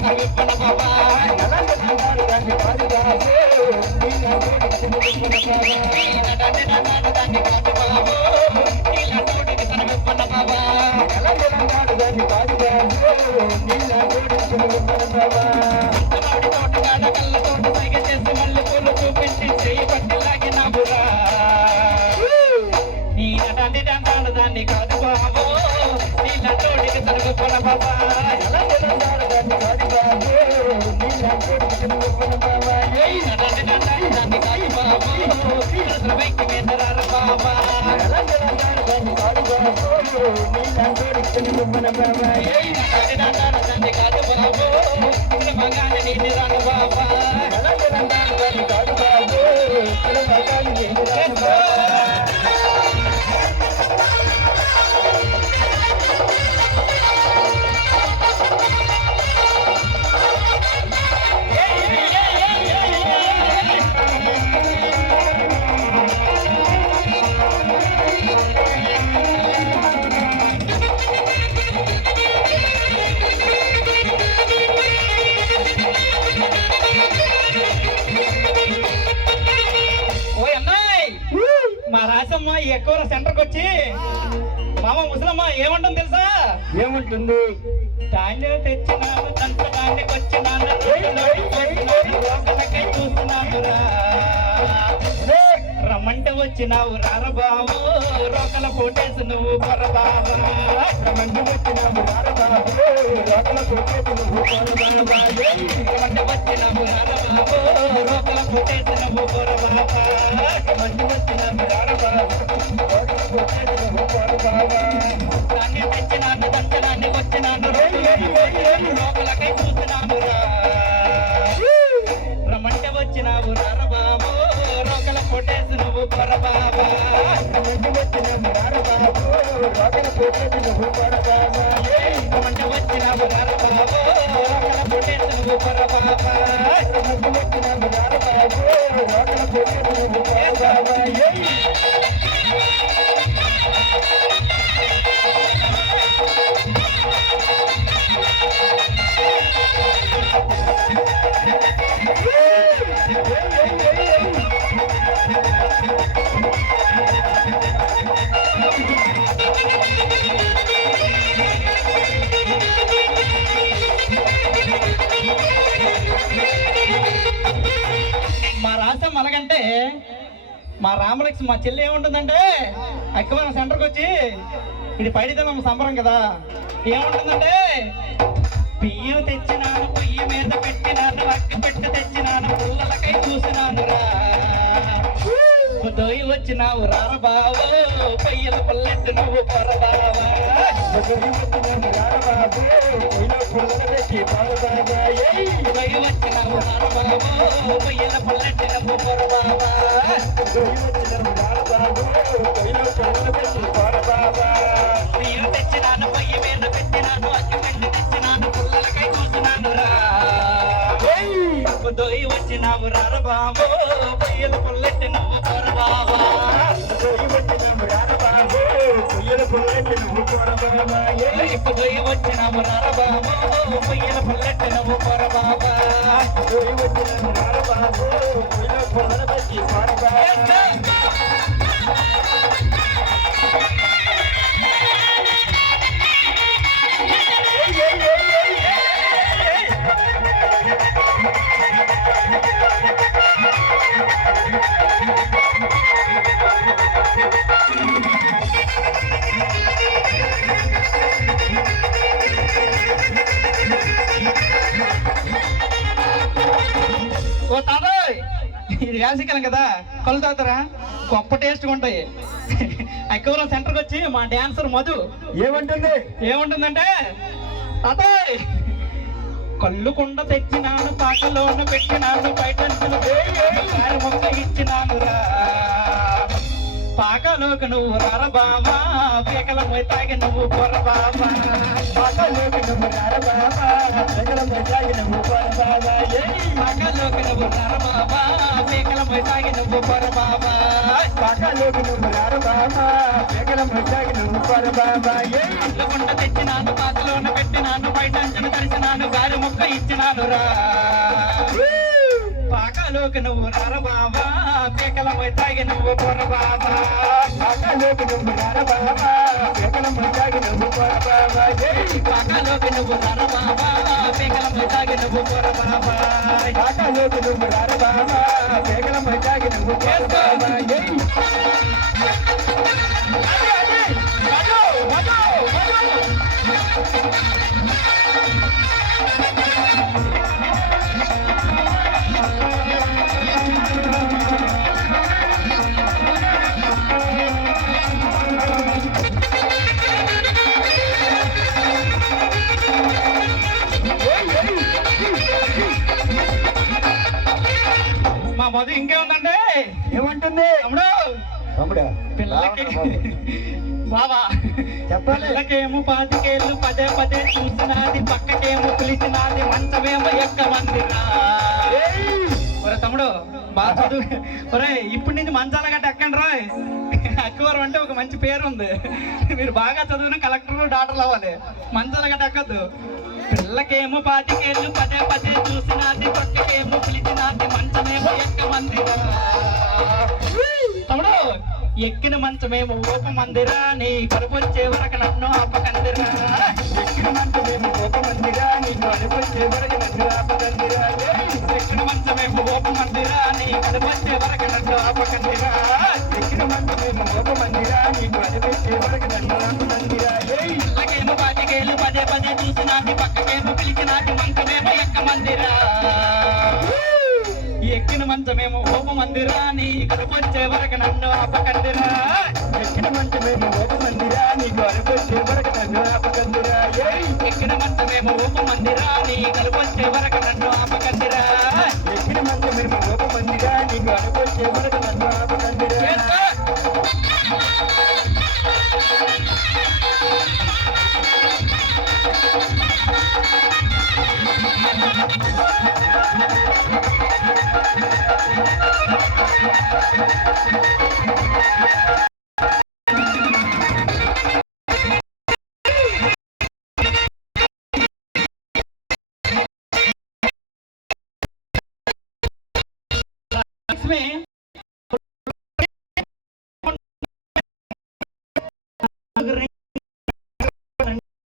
సర్విప్పన బాబా దాన్ని కాదు బాబు దాన్ని కాదు బాబు నీళ్ళతోడికి సర్విప్పన బాబా దాన్ని కాదు బాబు నీళ్ళతోడికి బాబా తోటగాడ కళ్ళతోట సైగ చేసి మళ్ళీ పూలు చూపించి చేయి పట్టి లాగినావురా నీ నటాన్ని దండాడు దాన్ని కాదు బాబు నీళ్ళతోడికి సర్విప్పన బాబా దాన్ని కాదు బాబు నీళ్ళతోడికి సర్విప్పన బాబా నటాన్ని దండాడు దాన్ని కాదు బాబు వైకి మేదరారు బాబా దాన్ని కాదు బాబు నీళ్ళతోడికి సర్విప్పన బాబా నటాన్ని దండాడు దాన్ని కాదు బాబు మగాని నీటి రాను బాబా దాన్ని కాదు బాబు మగాని నీటి రాను బాబా మా రాసమ్మ ఎక్కువ సెంటర్కి వచ్చి మామ ముసలమ్మ ఏమంటుంది తెలుసా ఏమంటుంది ధాన్యం తెచ్చినాను దంత ధాన్యకి వచ్చినాను రోకలకై చూస్తున్నానురా రమ్మంటే వచ్చినావు రారబాబు రోకల పోటేసి నువ్వు కొరబాబా రమ్మంటే వచ్చినావు రారబాబు రోకల పోటేసి నువ్వు కొరబాబా రమ్మంటే వచ్చినావు రారబాబు రోకల పోటేసి నువ్వు కొరబాబా రమ్మంటే వచ్చినావు రారబాబు రోకల పోటేసి నువ్వు కొరబాబా దాన్ని తెచ్చినాను దంచనాన్ని వచ్చినాను రోకలకై చూస్తున్నాను రమ్మంటే వచ్చినావు రారబాబు రోకల పొటేసి నువ్వు కొరబాబా వచ్చినావు రారబాబు రోకల పొటేసి నువ్వు కొరబాబా రమ్మంటే వచ్చినావు రారబాబు రోకల పొటేసి నువ్వు కొరబాబా వచ్చినావు రారబాబు రోకల పొటేసి నువ్వు కొరబాబా మా రాసం అలాగంటే మా రామలక్ష్మి మా చెల్లి ఏముంటుందంటే అక్కవ సెంటర్కి వచ్చి ఇది పైడితనం సంబరం కదా ఏముంటుందంటే బియ్యం తెచ్చినాను పొయ్యి మీద పెట్టినాను అక్కి పెట్టి తెచ్చినాను పూలకై చూసినాను రా దొయ్యి వచ్చినావు రారబాబు పొయ్యిల పుల్లెట్టు నువ్వు పొరబాబా రారబాబు దొయ్యి వచ్చినావు రారబాబు పొయ్యిల పుల్లెట్టు నువ్వు పొరబాబా బియ్యం తెచ్చినాను పొయ్యి మీద పెట్టినాను అక్కి పెట్టి తెచ్చినాను పుల్లలకై చూసినాను రా దొయ్యి వచ్చినావు రారబాబు పొయ్యిల పుల్లెట్టు నువ్వు పొరబాబా దొయ్యి వచ్చినావు రారబాబు పొయ్యిల పుల్లెట్టు నువ్వు పొరబాబా ఓ తాతోయ్ ఇది వేసవికాలం కదా కళ్ళు తాగుతారా గొప్ప టేస్ట్గా ఉంటాయి ఎక్కువ సెంటర్కి వచ్చి మా డాన్సర్ మధు ఏమంటుందంటే తాతోయ్ కళ్ళు కుండ తెచ్చినాను పాకలోను పెట్టినాను బయట మొక్క ఇచ్చినాను రా పాకలోకి నువ్వు రారబాబా పీకల మొయ్యి తాగి నువ్వు పొరబాబా పాకలోకి నువ్వు రారబాబా పీకల మొయ్యి తాగి నువ్వు పొరబాబా పాకలోకి నువ్వు రారబాబా పీకల మొయ్యి తాగి నువ్వు పొరబాబా పాకలోకి నువ్వు రారబాబా పీకల మొయ్యి తాగి నువ్వు పొరబాబా కళ్ళు కుండ తెచ్చినాను పాకలోను పెట్టినాను బయట అంచును తడిసినాను గారి మొక్క ఇచ్చిన రానురా పాకలోకి నువ్వు రార బాబా పీకలమై తాగి నువ్వు పొర బాబా పాకలోకి నువ్వు రార బాబా పీకలమై తాగి నువ్వు పొర బాబా పాకలోకి నువ్వు రార బాబా పీకలమై తాగి నువ్వు పొర బాబా పాకలోకి నువ్వు రార బాబా పీకలమై తాగి నువ్వు పొర బాబా మా మధు ఇంకేముందండి ఏమంటుంది తమ్ముడు తమ్ముడు పిల్లలకి బాబా చెప్పాలి పిల్లకేమో 25 ఏళ్ళు పదే పదే చూసినది పక్కకేమో పిలిచినది మంచమేమో ఎక్కమందిరా ఒరే తమ్ముడు బాగా చదువు ఒరే ఇప్పటి నుంచి మంచాల గట్ట ఎక్కండి రా అక్కవరం అంటే ఒక మంచి పేరు ఉంది మీరు బాగా చదువున కలెక్టర్లు డాక్టర్లు అవ్వాలి మంచాల గట్ట ఎక్కద్దు పిల్లకేమో 25 ఏళ్ళు పదే పదే చూసినది పక్కకేమో పిలిచినది మంచమేమో ఎక్కమందిరా తమ్ముడు ఎక్కిన మంచమేమో ఓపమందిరా నీ కరుపొచ్చే వరకు నన్ను ఆపకందిరా ఎక్కిన మంచమేమో ఓపమందిరా నీ కరుపొచ్చే వరకు నన్ను ఆపకందిరా ఎక్కిన మంచమేమో ఓపమందిరా నీ కరుపొచ్చే వరకు నన్ను ఆపకందిరా ఎక్కిన మంచమేమో ఓపమందిరా నీ కరుపొచ్చే వరకు నన్ను ఆపకందిరా పిల్లకేమో 25 ఏళ్ళు పదే పదే చూసినది పక్కకేమో పిలిచినది మంచమేమో ఎక్కమందిరా ఎక్కిన మంచమేమో ఓపమందిరా నీ కడుపొచ్చే వరకు నన్ను ఆపకందిరా ఎక్కిన మంచమేమో ఓపమందిరా నీకు అడుపొచ్చే వరకు నన్ను ఆపకందిరా ఎక్కిన మంచమేమో ఓపమందిరా నీ కడుపొచ్చే వరకు నన్ను ఆపకందిరా ఎక్కిన మంచమేమో ఓపమందిరా నీకు అడుపొచ్చే వరకు నన్ను ఆపకందిరా में